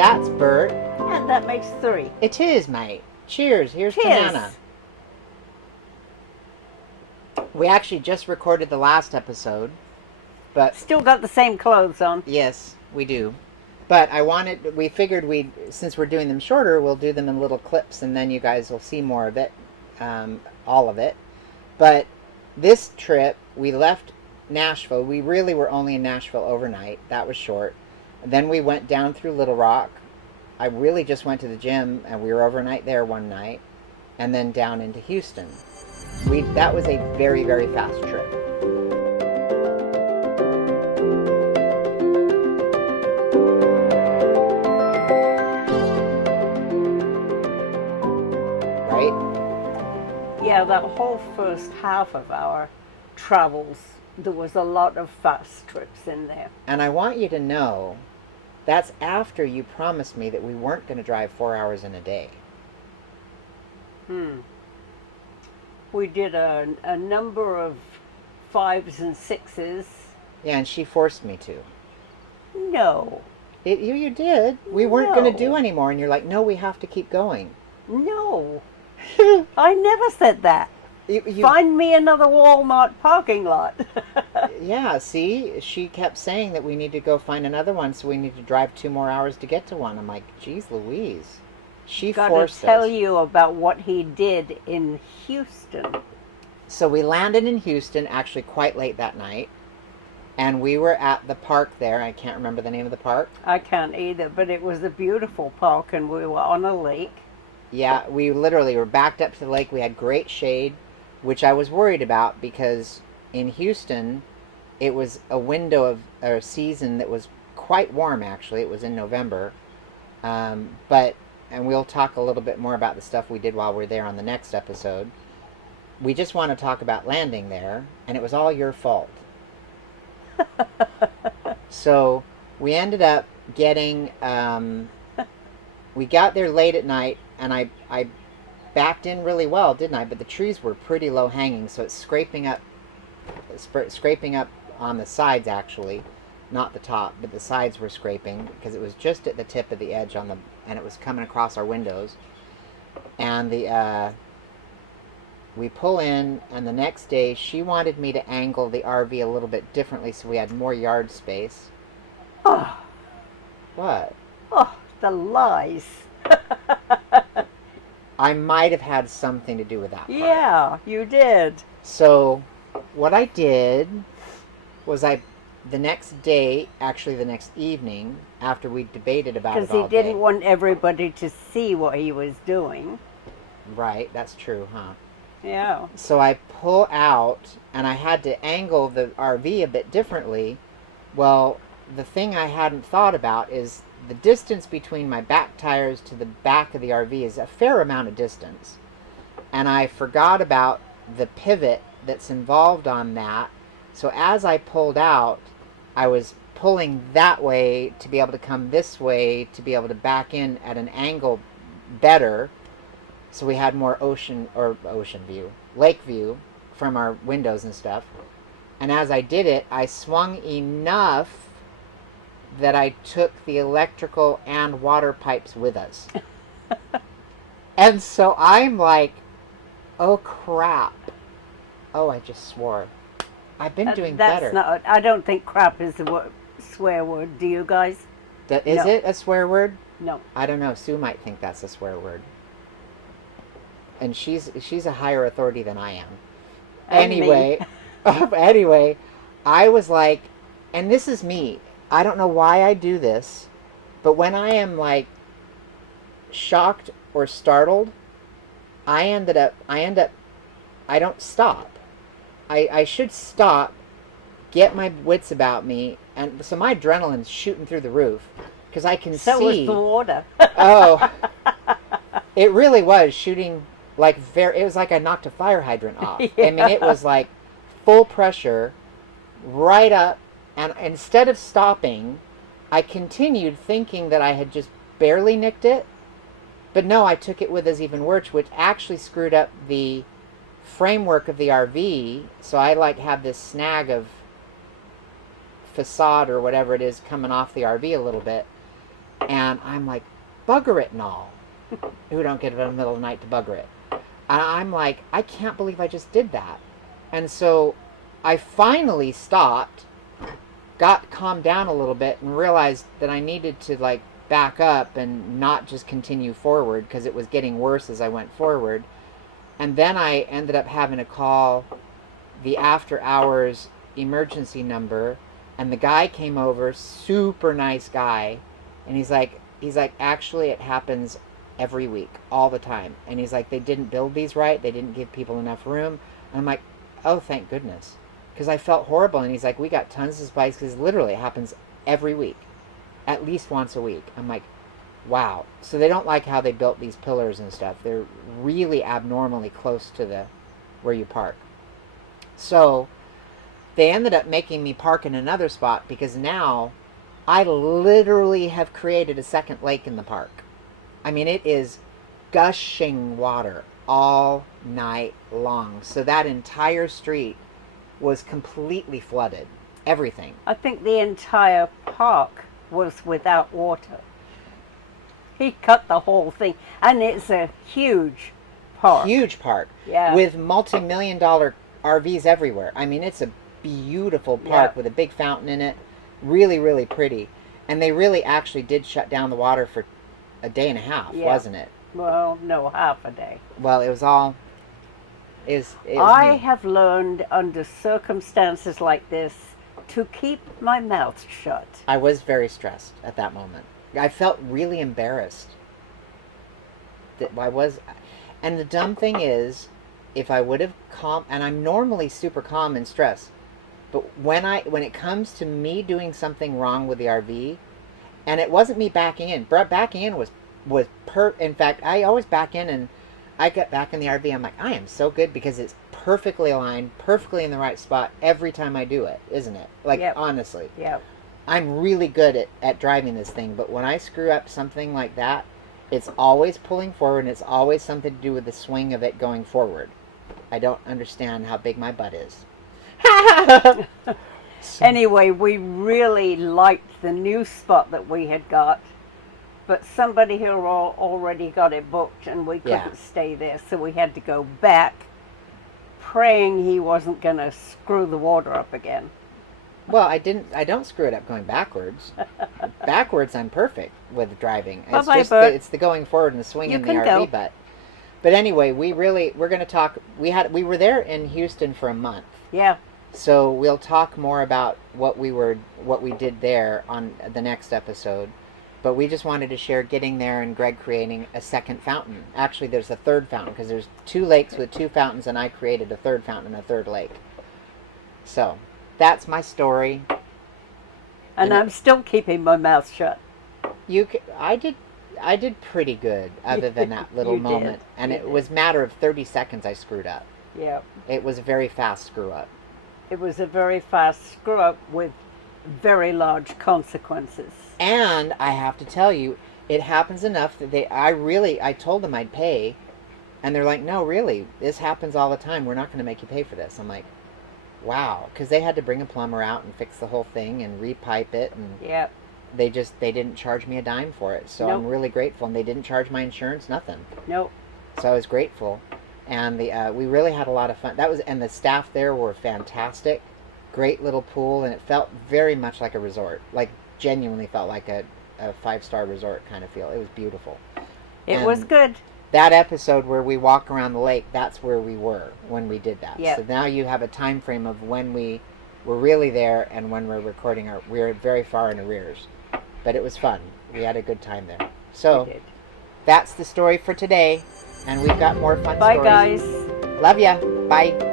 That's Bert. And that makes 3. It is, mate. Cheers. Here's to Cheers. Nana. We actually just recorded the last episode, but Still got the same clothes on. yes, we do. But we figured since we're doing them shorter, we'll do them in little clips, and then you guys will see more of it, all of it. But this trip, we left Nashville. We really were only in Nashville overnight. That was short. And then we went down through Little Rock. I really just went to the gym, and we were overnight there one night, and then down into Houston. That was a very, very fast trip. Right? Yeah, that whole first half of our travels, there was a lot of fast trips in there. And I want you to know, that's after you promised me that we weren't going to drive 4 hours in a day. We did a number of 5s and 6s. Yeah, and she forced me to. No. You did. We weren't going to do No. anymore, and you're like, no, we have to keep going. No. I never said that. You, Find me another Walmart parking lot. yeah, see? She kept saying that we need to go find another one, so we need to drive 2 more hours to get to one. I'm like, geez Louise. She forced us. Gotta tell you about what he did in Houston. So we landed in Houston actually quite late that night, and we were at the park there. I can't remember the name of the park. I can't either, but it was a beautiful park, and we were on a lake. Yeah, we literally were backed up to the lake. We had great shade, which I was worried about because in Houston, it was a window of a season that was quite warm, actually. It was in November. And we'll talk a little bit more about the stuff we did while we were there on the next episode. We just want to talk about landing there, and it was all your fault. So we ended up getting, we got there late at night, and I backed in really well, didn't I? But the trees were pretty low hanging, so it's scraping up on the sides, actually. Not the top, but the sides were scraping because it was just at the tip of the edge and it was coming across our windows. And we pull in, and the next day she wanted me to angle the RV a little bit differently so we had more yard space. Oh, What? oh, the lies. I might have had something to do with that part. Yeah, you did. So what I did was the next day, actually the next evening, after we debated about it Because all he didn't day. want everybody to see what he was doing. Right, that's true, huh? Yeah. So I pull out, and I had to angle the RV a bit differently. Well, the thing I hadn't thought about is the distance between my back tires to the back of the RV is a fair amount of distance. And I forgot about the pivot that's involved on that. So as I pulled out, I was pulling that way to be able to come this way to be able to back in at an angle better, so we had more lake view from our windows and stuff. And as I did it, I swung enough that I took the electrical and water pipes with us. And so I'm like, oh crap. Oh, I just swore. I've been doing That's better. not. I don't think crap is a swear word. Do you guys? Is No. it a swear word? No. I don't know. Sue might think that's a swear word. And she's a higher authority than I am. And Anyway, anyway, I was like, and this is me. I don't know why I do this, but when I am like shocked or startled, I don't stop. I should stop, get my wits about me, and so my adrenaline's shooting through the roof because I can So was see. the water. Oh, it really was shooting like it was like I knocked a fire hydrant off. Yeah. I mean, it was like full pressure, right up, and instead of stopping, I continued thinking that I had just barely nicked it, but no, I took it with us even worse, which actually screwed up the framework of the RV. So I like have this snag of facade or whatever it is coming off the RV a little bit. And I'm like, bugger it and all. Who don't get it in the middle of the night to bugger it? And I'm like, I can't believe I just did that. And so I finally stopped, got calmed down a little bit, and realized that I needed to like back up and not just continue forward because it was getting worse as I went forward. And then I ended up having to call the after hours emergency number, and the guy came over, super nice guy, and he's like, actually it happens every week, all the time. And he's like, they didn't build these right, they didn't give people enough room. And I'm like, oh, thank goodness, because I felt horrible. And he's like, we got tons of spikes, because literally it happens every week, at least once a week. I'm like, wow. So they don't like how they built these pillars and stuff. They're really abnormally close to the where you park. So they ended up making me park in another spot, because now I literally have created a second lake in the park. I mean, it is gushing water all night long. So that entire street was completely flooded. Everything. I think the entire park was without water. He cut the whole thing, and it's a huge park. Huge park. Yeah. With multi-million-dollar RVs everywhere. I mean, it's a beautiful park with a big fountain in it. Really, really pretty. And they really actually did shut down the water for a day and a half, wasn't it? Well, no, half a day. Well, it was all... It was I me. have learned under circumstances like this to keep my mouth shut. I was very stressed at that moment. I felt really embarrassed. That I was... And the dumb thing is, if I would have calm... And I'm normally super calm and stressed. But when it comes to me doing something wrong with the RV, and it wasn't me backing in. Backing in was in fact, I always back in, and I get back in the RV. I'm like, I am so good, because it's perfectly aligned, perfectly in the right spot every time I do it, isn't it? Like, honestly. Yeah. I'm really good at driving this thing, but when I screw up something like that, it's always pulling forward, and it's always something to do with the swing of it going forward. I don't understand how big my butt is. Anyway, we really liked the new spot that we had got, but somebody here already got it booked, and we couldn't stay there, so we had to go back, praying he wasn't going to screw the water up again. Well, I don't screw it up going backwards. Backwards, I'm perfect with driving. It's just it's the going forward and the swing in the RV butt. But anyway, we're going to talk. We were there in Houston for a month. Yeah. So we'll talk more about what we did there on the next episode. But we just wanted to share getting there and Greg creating a second fountain. Actually, there's a third fountain, because there's 2 lakes with 2 fountains, and I created a third fountain and a third lake. So that's my story. And I'm still keeping my mouth shut. I did pretty good, other than that little moment. And it was a matter of 30 seconds I screwed up. Yeah. It was a very fast screw up. It was a very fast screw up with very large consequences. And I have to tell you, it happens enough that I told them I'd pay, and they're like, no, really, this happens all the time. We're not going to make you pay for this. I'm like, wow, because they had to bring a plumber out and fix the whole thing and repipe it, and they didn't charge me a dime for it. So I'm really grateful, and they didn't charge my insurance, nothing. Nope. So I was grateful, and we really had a lot of fun. And the staff there were fantastic. Great little pool, and it felt very much like a resort. Like, genuinely felt like a 5-star resort kind of feel. It was beautiful. It was good. That episode where we walk around the lake, that's where we were when we did that. Yep. So now you have a time frame of when we were really there and when we're recording. We're very far in arrears. But it was fun. We had a good time there. So that's the story for today. And we've got more fun stories. Bye, guys. Love ya. Bye.